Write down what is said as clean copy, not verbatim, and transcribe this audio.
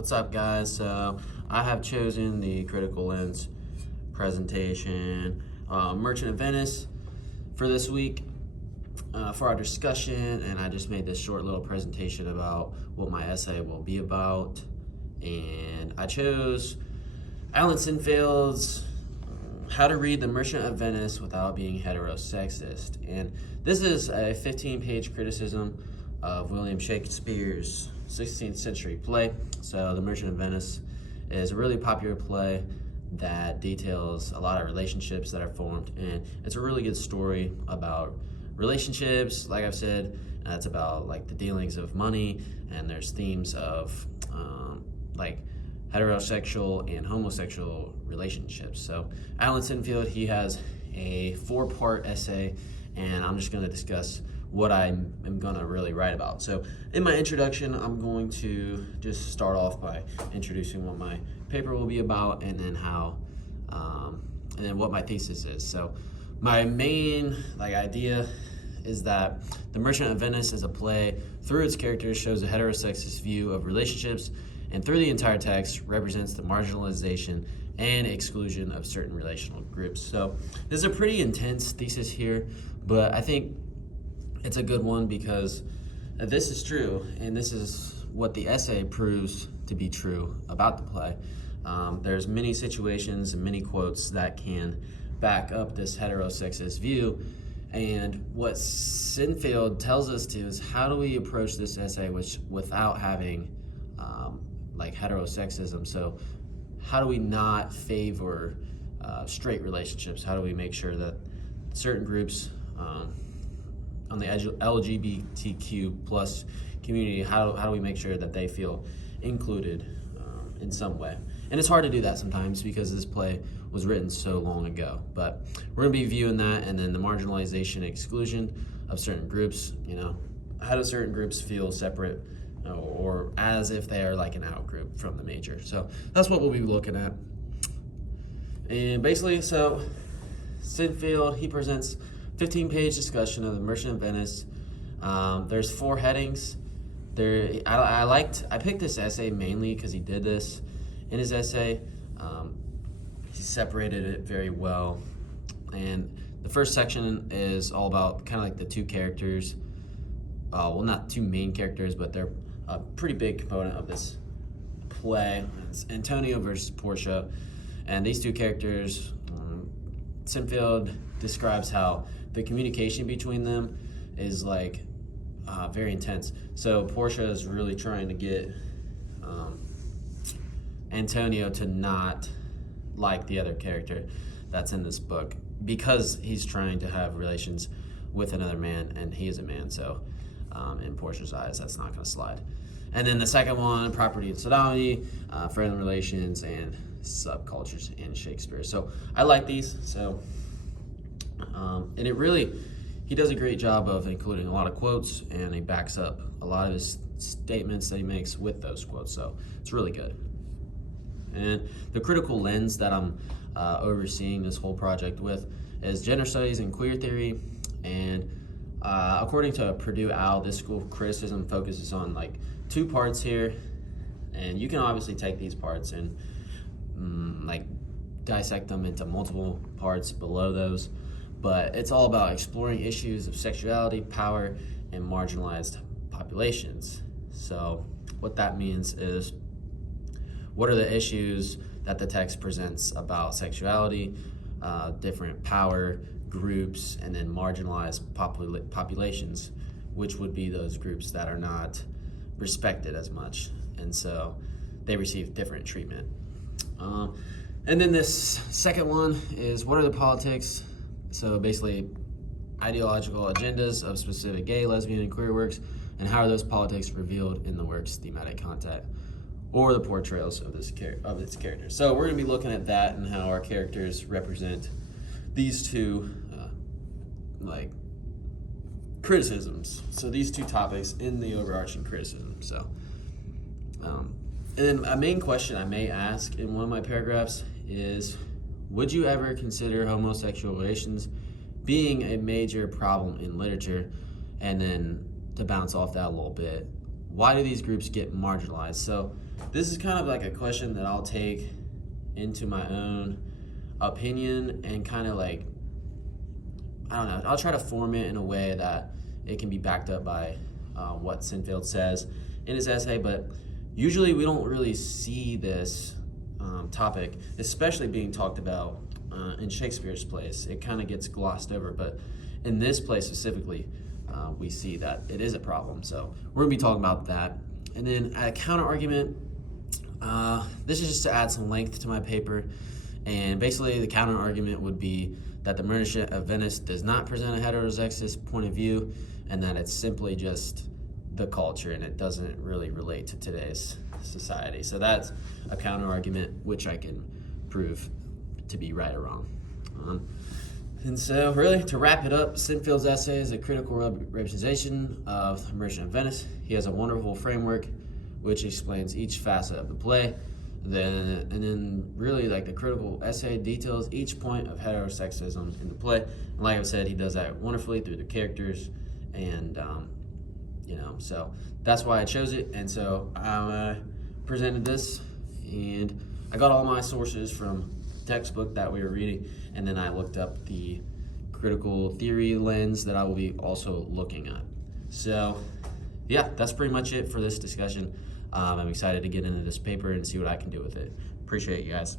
What's up, guys? So I have chosen the critical lens presentation, Merchant of Venice, for this week for our discussion, and I just made this short little presentation about what my essay will be about. And I chose Alan Sinfield's How to Read the Merchant of Venice Without Being Heterosexist. And this is a 15-page criticism of William Shakespeare's 16th century play. So The Merchant of Venice is a really popular play that details a lot of relationships that are formed, and it's a really good story about relationships. Like I've said, it's about like the dealings of money, and there's themes of like heterosexual and homosexual relationships. So Alan Sinfield, he has a 4-part essay, and I'm just going to discuss what I am going to really write about. So in my introduction, I'm going to just start off by introducing what my paper will be about, and then and then what my thesis is. So my main idea is that The Merchant of Venice is a play through its characters shows a heterosexist view of relationships, and through the entire text represents the marginalization and exclusion of certain relational groups. So this is a pretty intense thesis here, but I think it's a good one because this is true, and this is what the essay proves to be true about the play. There's many situations and many quotes that can back up this heterosexist view, and what Sinfield tells us to is how do we approach this essay without having heterosexism. So how do we not favor straight relationships? How do we make sure that certain groups on the LGBTQ plus community, how do we make sure that they feel included in some way? And it's hard to do that sometimes because this play was written so long ago. But we're going to be viewing that, and then the marginalization and exclusion of certain groups. How do certain groups feel separate or as if they are like an out group from the major? So that's what we'll be looking at. And basically, so Sinfield, he presents 15-page discussion of The Merchant of Venice. There's 4 headings. I picked this essay mainly because he did this in his essay. He separated it very well. And the first section is all about kind of like the 2 characters. Well, not 2 main characters, but they're a pretty big component of this play. It's Antonio versus Portia. And these 2 characters, Sinfield describes how the communication between them is very intense. So Portia is really trying to get Antonio to not like the other character that's in this book because he's trying to have relations with another man, and he is a man. So in Portia's eyes, that's not going to slide. And then the second one, property and sodomy, friendly relations, and subcultures in Shakespeare. So I like these. So and he does a great job of including a lot of quotes, and he backs up a lot of his statements that he makes with those quotes. So it's really good. And the critical lens that I'm overseeing this whole project with is gender studies and queer theory. And according to Purdue Owl, this school of criticism focuses on 2 parts here. And you can obviously take these parts and dissect them into multiple parts below those. But it's all about exploring issues of sexuality, power, and marginalized populations. So what that means is, what are the issues that the text presents about sexuality, different power groups, and then marginalized populations, which would be those groups that are not respected as much, and so they receive different treatment. And then this second one is, what are the politics? So basically, ideological agendas of specific gay, lesbian, and queer works, and how are those politics revealed in the work's thematic content or the portrayals of its characters. So we're going to be looking at that and how our characters represent these 2 criticisms. So these 2 topics in the overarching criticism. So and then a main question I may ask in one of my paragraphs is, would you ever consider homosexual relations being a major problem in literature? And then to bounce off that a little bit, why do these groups get marginalized? So this is kind of like a question that I'll take into my own opinion and kind of like, I don't know, I'll try to form it in a way that it can be backed up by what Sinfield says in his essay, but usually we don't really see this topic, especially being talked about in Shakespeare's plays. It kind of gets glossed over, but in this play specifically, we see that it is a problem. So we're gonna be talking about that. And then a counter argument, this is just to add some length to my paper. And basically the counter argument would be that the Merchant of Venice does not present a heterosexist point of view, and that it's simply just the culture and it doesn't really relate to today's society. So that's a counter argument which I can prove to be right or wrong. And so really, to wrap it up, Sinfield's essay is a critical representation of Merchant of Venice. He has a wonderful framework which explains each facet of the play. And then really like the critical essay details each point of heterosexism in the play. And like I said, he does that wonderfully through the characters, and so that's why I chose it. And so I presented this, and I got all my sources from the textbook that we were reading, and then I looked up the critical theory lens that I will be also looking at. So yeah, that's pretty much it for this discussion. I'm excited to get into this paper and see what I can do with it. Appreciate you guys.